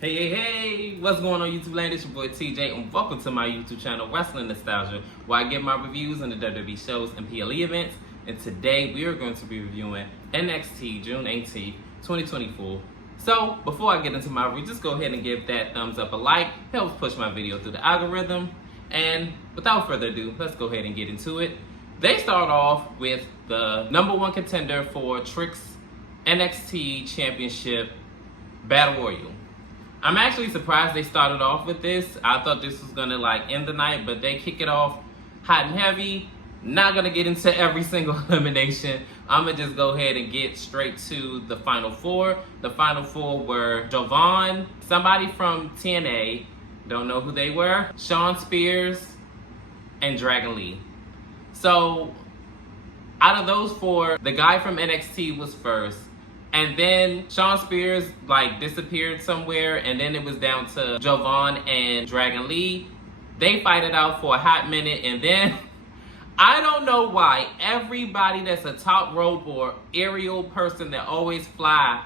Hey, what's going on YouTube land? It's your boy TJ and welcome to my YouTube channel, Wrestling Nostalgia, where I get my reviews on the WWE shows and PLE events. And today we are going to be reviewing NXT June 18th, 2024. So before I get into my review, just go ahead and give that thumbs up a like. Helps push my video through the algorithm. And without further ado, let's go ahead and get into it. They start off with the #1 contender for Trick's NXT Championship Battle Royal. I'm actually surprised they started off with this. I thought this was gonna end the night, but they kick it off hot and heavy. Not gonna get into every single elimination. I'm gonna just go ahead and get straight to the final four. The final four were Jovan, somebody from TNA, don't know who they were, Shawn Spears, and Dragon Lee. So out of those four, the guy from NXT was first. And then Shawn Spears disappeared somewhere, and then it was down to Jovan and Dragon Lee. They fight it out for a hot minute, and then I don't know why everybody that's a top rope or aerial person that always fly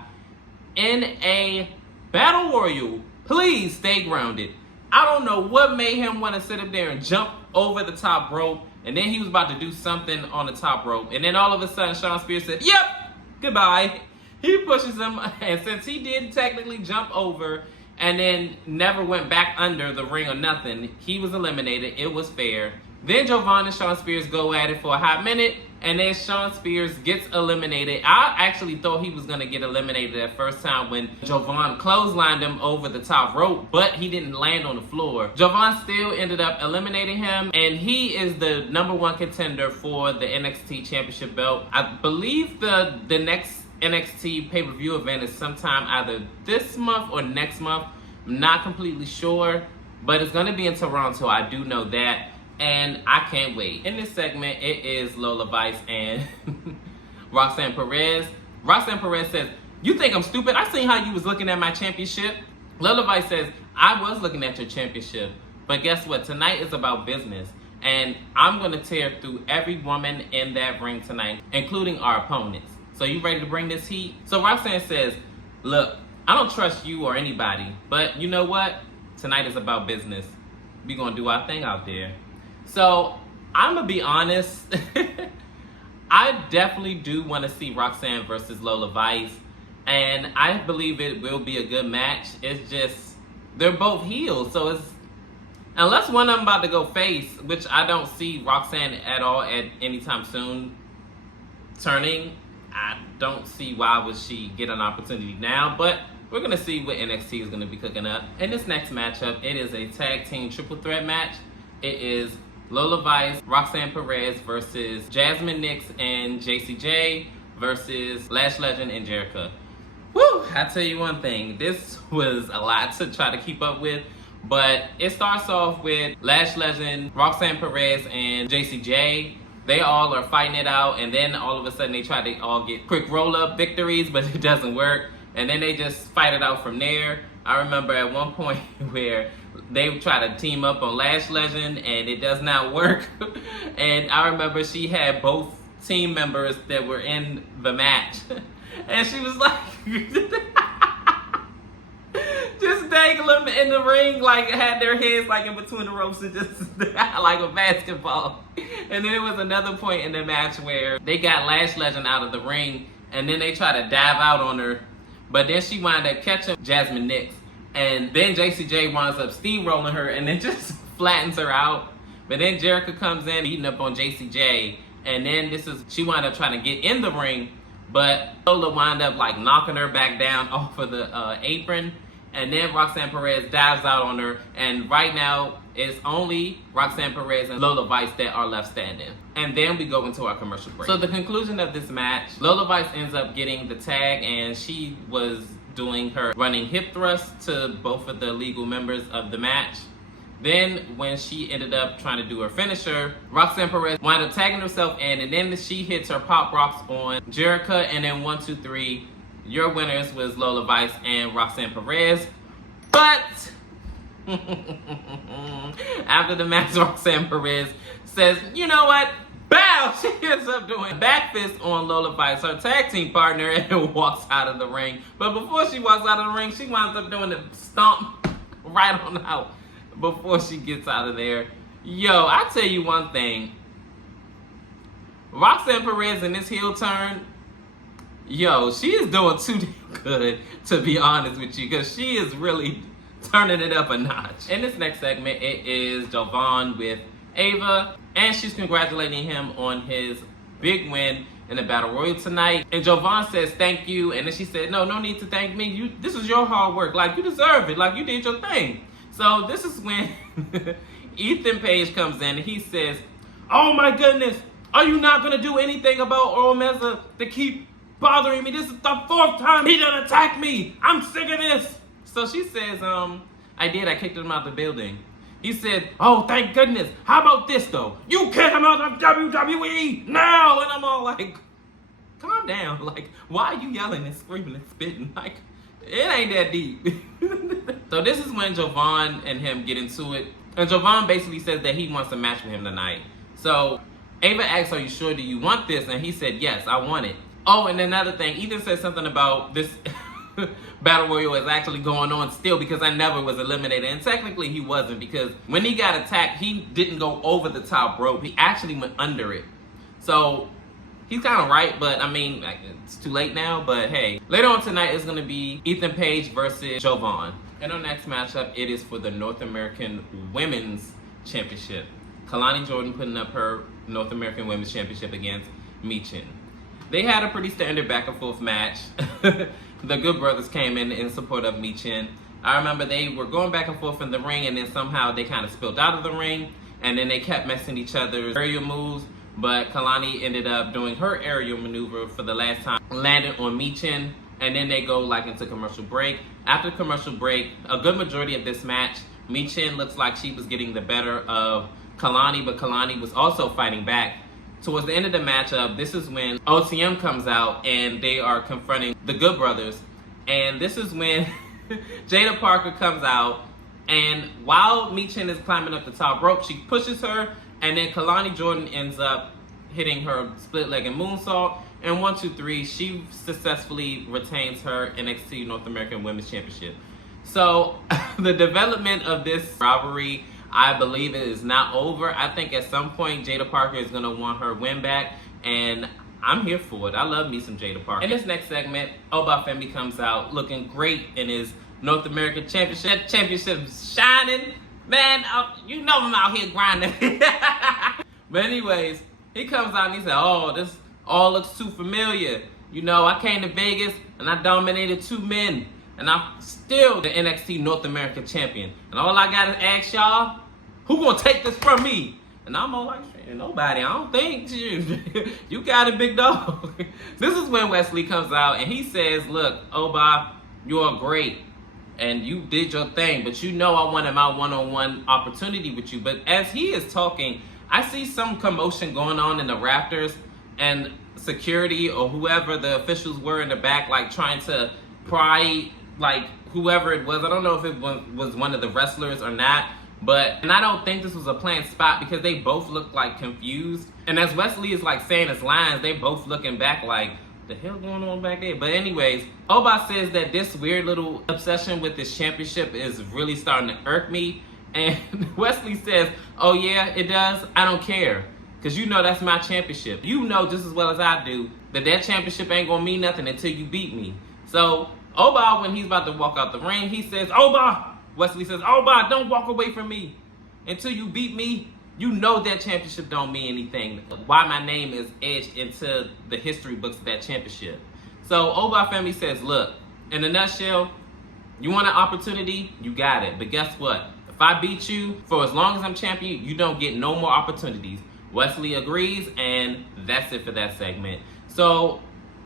in a battle royal, please stay grounded. I don't know what made him want to sit up there and jump over the top rope, and then he was about to do something on the top rope, and then all of a sudden Shawn Spears said, "Yep, goodbye." He pushes him, and since he did technically jump over and then never went back under the ring or nothing, he was eliminated. It was fair. Then Jovan and Shawn Spears go at it for a hot minute, and then Shawn Spears gets eliminated. I actually thought he was going to get eliminated that first time when Jovan clotheslined him over the top rope, but he didn't land on the floor. Jovan still ended up eliminating him, and he is the #1 contender for the NXT Championship belt. I believe the next NXT pay-per-view event is sometime either this month or next month. I'm not completely sure, but it's going to be in Toronto. I do know that, and I can't wait. In this segment, it is Lola Vice and Roxanne Perez. Roxanne Perez says, "You think I'm stupid? I seen how you was looking at my championship." Lola Vice says, "I was looking at your championship, but guess what? Tonight is about business, and I'm going to tear through every woman in that ring tonight, including our opponents. So you ready to bring this heat?" So Roxanne says, "Look, I don't trust you or anybody, but you know what? Tonight is about business. We gonna do our thing out there." So I'm gonna be honest. I definitely do want to see Roxanne versus Lola Vice, and I believe it will be a good match. It's just they're both heels, so it's unless one of them about to go face, which I don't see Roxanne at all at any time soon turning. I don't see why would she get an opportunity now, but we're going to see what NXT is going to be cooking up. In this next matchup, it is a tag team triple threat match. It is Lola Vice, Roxanne Perez versus Jasmine Nix and JCJ versus Lash Legend and Jericho. Woo! I tell you one thing, this was a lot to try to keep up with, but it starts off with Lash Legend, Roxanne Perez, and JCJ. They all are fighting it out, and then all of a sudden they try to all get quick roll-up victories, but it doesn't work. And then they just fight it out from there. I remember at one point where they try to team up on Lash Legend, and it does not work. And I remember she had both team members that were in the match. And she was like, just dangle them in the ring, had their heads in between the ropes and just like a basketball. And then there was another point in the match where they got Lash Legend out of the ring, and then they try to dive out on her, but then she wound up catching Jasmine Nix, and then JCJ winds up steamrolling her and then just flattens her out. But then Jericho comes in, beating up on JCJ, and then she wound up trying to get in the ring, but Lola wound up knocking her back down off of the apron. And then Roxanne Perez dives out on her, and right now it's only Roxanne Perez and Lola Vice that are left standing. And then we go into our commercial break. So the conclusion of this match, Lola Vice ends up getting the tag, and she was doing her running hip thrust to both of the legal members of the match. Then when she ended up trying to do her finisher, Roxanne Perez wound up tagging herself in, and then she hits her pop rocks on Jericho, and then 1, 2, 3, Your winners was Lola Vice and Roxanne Perez. But after the match, Roxanne Perez says, you know what? Bow! She ends up doing a back fist on Lola Vice, her tag team partner, and walks out of the ring. But before she walks out of the ring, she winds up doing the stomp right on out before she gets out of there. Yo, I tell you one thing. Roxanne Perez in this heel turn, yo, she is doing too damn good, to be honest with you, because she is really turning it up a notch. In this next segment, it is Jovan with Ava, and she's congratulating him on his big win in the Battle Royal tonight. And Jovan says, thank you. And then she said, no need to thank me. This is your hard work. Like, you deserve it. Like, you did your thing. So this is when Ethan Page comes in and he says, oh my goodness, are you not going to do anything about Omeza to keep bothering me? This is the 4th time he done attacked me. I'm sick of this. So she says, I did. I kicked him out the building. He said, oh, thank goodness. How about this, though? You kick him out of WWE now. And I'm all like, calm down. Like, why are you yelling and screaming and spitting? Like, it ain't that deep. So this is when Jovan and him get into it. And Jovan basically says that he wants a match with him tonight. So Ava asks, are you sure? Do you want this? And he said, yes, I want it. Oh, and another thing, Ethan said something about this Battle Royal is actually going on still because I never was eliminated. And technically he wasn't, because when he got attacked, he didn't go over the top rope. He actually went under it. So he's kind of right, but I mean, it's too late now, but hey. Later on tonight is going to be Ethan Page versus Jovan. And our next matchup, it is for the North American Women's Championship. Kalani Jordan putting up her North American Women's Championship against Michin. They had a pretty standard back and forth match. The Good Brothers came in support of Michin. I remember they were going back and forth in the ring, and then somehow they kind of spilled out of the ring, and then they kept messing each other's aerial moves, but Kalani ended up doing her aerial maneuver for the last time, landed on Michin, and then they go like into commercial break. After commercial break, a good majority of this match, Michin looks like she was getting the better of Kalani, but Kalani was also fighting back. Towards the end of the matchup, this is when OTM comes out and they are confronting the Good Brothers. And this is when Jada Parker comes out, and while Michin is climbing up the top rope, she pushes her, and then Kalani Jordan ends up hitting her split-legged moonsault. And 1, 2, 3, she successfully retains her NXT North American Women's Championship. So the development of this rivalry, I believe it is not over. I think at some point Jada Parker is going to want her win back, and I'm here for it. I love me some Jada Parker. In this next segment, Oba Femi comes out looking great in his North American Championship. Championship shining. Man, you know I'm out here grinding. But anyways, he comes out and he said, oh, this all looks too familiar. You know, I came to Vegas and I dominated 2 men. And I'm still the NXT North American champion. And all I got to ask y'all, who gonna take this from me? And I'm all like, nobody, I don't think. You got it, big dog. This is when Wesley comes out and he says, look, Oba, you are great. And you did your thing. But you know I wanted my one-on-one opportunity with you. But as he is talking, I see some commotion going on in the rafters. And security or whoever the officials were in the back, like trying to pry like whoever it was. I don't know if it was one of the wrestlers or not, and I don't think this was a planned spot because they both look like confused. And as Wesley is like saying his lines, they both looking back like, the hell going on back there? But anyways, Oba says that this weird little obsession with this championship is really starting to irk me. And Wesley says, oh yeah, it does? I don't care. Because you know that's my championship. You know just as well as I do that championship ain't going to mean nothing until you beat me. So Oba, when he's about to walk out the ring, he says, Oba! Wesley says, Oba, don't walk away from me. Until you beat me, you know that championship don't mean anything. Why my name is etched into the history books of that championship. So Oba Femi says, look, in a nutshell, you want an opportunity, you got it. But guess what? If I beat you, for as long as I'm champion, you don't get no more opportunities. Wesley agrees, and that's it for that segment. So,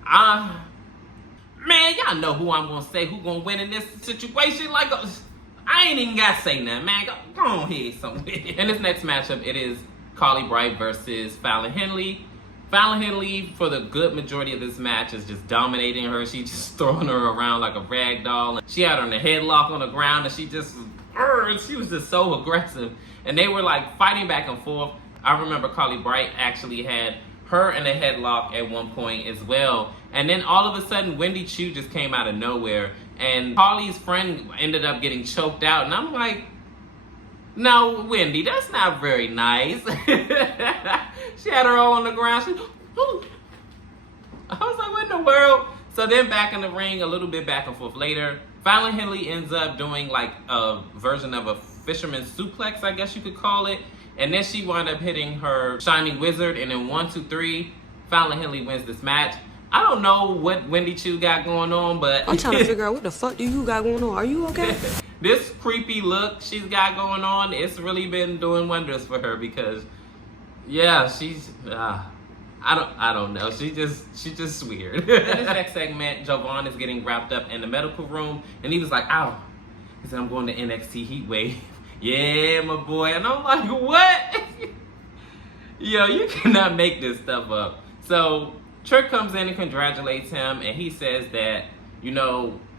man, y'all know who I'm going to say, who going to win in this situation. Like, I ain't even got to say nothing, man. Go on here somewhere. In this next matchup, it is Carly Bright versus Fallon Henley. Fallon Henley, for the good majority of this match, is just dominating her. She's just throwing her around like a rag doll. She had her in a headlock on the ground, and she was just so aggressive. And they were like fighting back and forth. I remember Carly Bright actually had her in a headlock at one point as well. And then all of a sudden, Wendy Chu just came out of nowhere. And Carly's friend ended up getting choked out. And I'm like, no, Wendy, that's not very nice. She had her all on the ground. I was like, what in the world? So then back in the ring, a little bit back and forth later, Fallon Henley ends up doing like a version of a fisherman's suplex, I guess you could call it. And then she wound up hitting her Shining Wizard. And then 1, 2, 3, Fallon Henley wins this match. I don't know what Wendy Chu got going on, but I'm trying to figure out what the fuck do you got going on. Are you okay? This creepy look she's got going on, it's really been doing wonders for her because, yeah, she's I don't know. She's just weird. In this next segment, Jovan is getting wrapped up in the medical room, and he was like, "Ow!" He said, "I'm going to NXT Heat Wave." Yeah, my boy. And I'm like, what? Yo, you cannot make this stuff up. So Trick comes in and congratulates him, and he says that,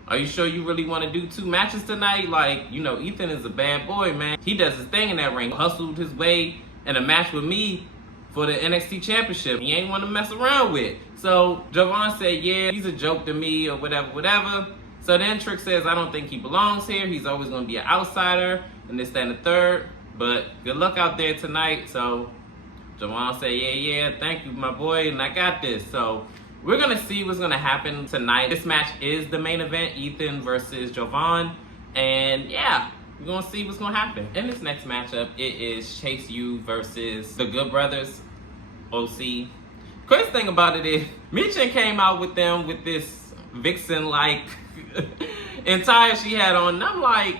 are you sure you really want to do 2 matches tonight? Like, Ethan is a bad boy, man. He does his thing in that ring. Hustled his way in a match with me for the NXT Championship. He ain't want to mess around with. So Jovan said, yeah, he's a joke to me or whatever. So then Trick says, I don't think he belongs here. He's always going to be an outsider and this, that, and the third. But good luck out there tonight. So Jovan said, yeah, thank you, my boy, and I got this. So we're going to see what's going to happen tonight. This match is the main event, Ethan versus Jovan. And yeah, we're going to see what's going to happen. In this next matchup, it is Chase U versus the Good Brothers, OC. Crazy thing about it is, Michin came out with them with this Vixen-like attire she had on. And I'm like,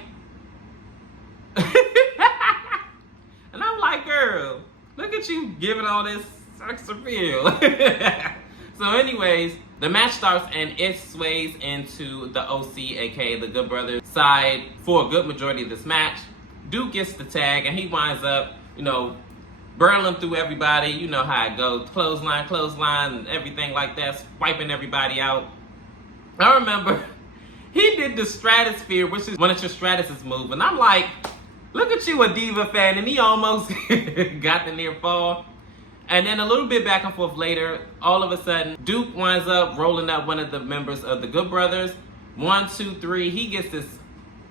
girl, look at you giving all this sex appeal. So anyways, the match starts and it sways into the OC, aka the Good Brothers side for a good majority of this match. Duke gets the tag and he winds up, burling through everybody. You know how it goes. Clothesline, and everything like that, wiping everybody out. I remember he did the Stratosphere, which is one of your Stratus's move, and I'm like, look at you, a Diva fan, and he almost got the near fall. And then a little bit back and forth later, all of a sudden, Duke winds up rolling up one of the members of the Good Brothers. 1, 2, 3, he gets this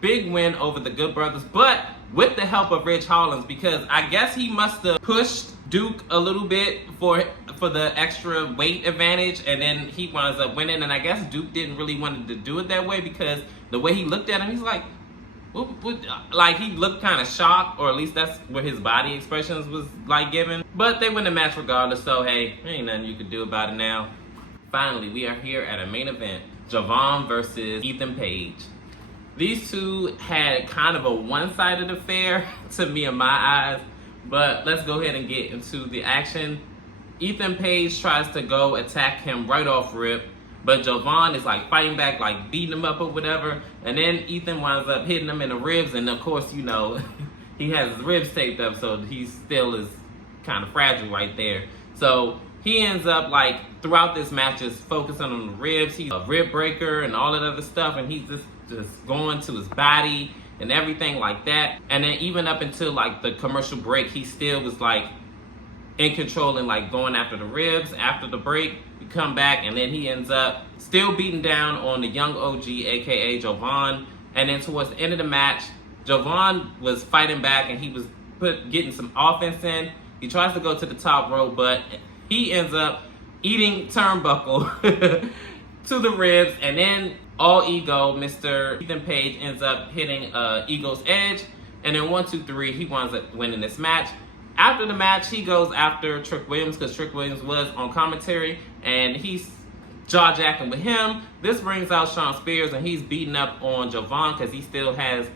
big win over the Good Brothers, but with the help of Ridge Hollins, because I guess he must have pushed Duke a little bit for the extra weight advantage, and then he winds up winning. And I guess Duke didn't really want to do it that way because the way he looked at him, he's like, like he looked kind of shocked, or at least that's what his body expressions was like giving. But they win the match regardless, so hey, there ain't nothing you could do about it now. Finally, we are here at a main event, Jovan versus Ethan Page. These two had kind of a one-sided affair to me in my eyes, but let's go ahead and get into the action. Ethan Page tries to go attack him right off rip, but Jovan is like fighting back, like beating him up or whatever. And then Ethan winds up hitting him in the ribs. And of course, he has his ribs taped up, so he still is kind of fragile right there. So he ends up like throughout this match just focusing on the ribs. He's a rib breaker and all that other stuff. And he's just going to his body and everything like that. And then even up until like the commercial break, he still was like in control and like going after the ribs. After the break, we come back and then he ends up still beating down on the young OG, aka Jovan. And then towards the end of the match, Jovan was fighting back and he was getting some offense in. He tries to go to the top rope, but he ends up eating turnbuckle to the ribs. And then all ego, Mr. Ethan Page ends up hitting Ego's Edge. And then 1, 2, 3, he winds up winning this match. After the match, he goes after Trick Williams because Trick Williams was on commentary and he's jaw-jacking with him. This brings out Shawn Spears and he's beating up on Jovan because he still has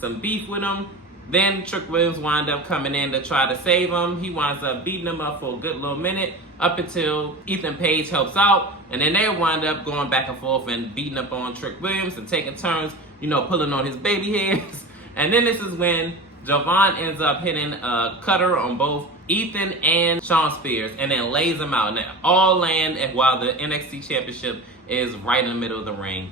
some beef with him. Then Trick Williams winds up coming in to try to save him. He winds up beating him up for a good little minute up until Ethan Page helps out. And then they wind up going back and forth and beating up on Trick Williams and taking turns, pulling on his baby hairs. And then this is when Jovan ends up hitting a cutter on both Ethan and Shawn Spears, and then lays them out, and they all land, and while the NXT Championship is right in the middle of the ring.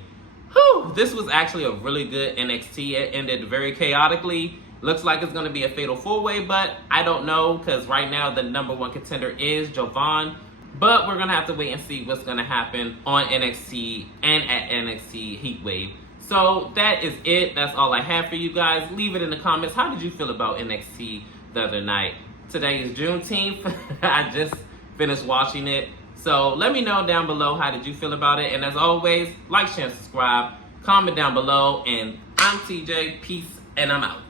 Whew, this was actually a really good NXT. It ended very chaotically. Looks like it's going to be a fatal 4-way, but I don't know, because right now the number one contender is Jovan. But we're going to have to wait and see what's going to happen on NXT and at NXT Heatwave. So that is it. That's all I have for you guys. Leave it in the comments. How did you feel about NXT the other night? Today is Juneteenth. I just finished watching it. So let me know down below, how did you feel about it? And as always, like, share, and subscribe. Comment down below. And I'm TJ. Peace, and I'm out.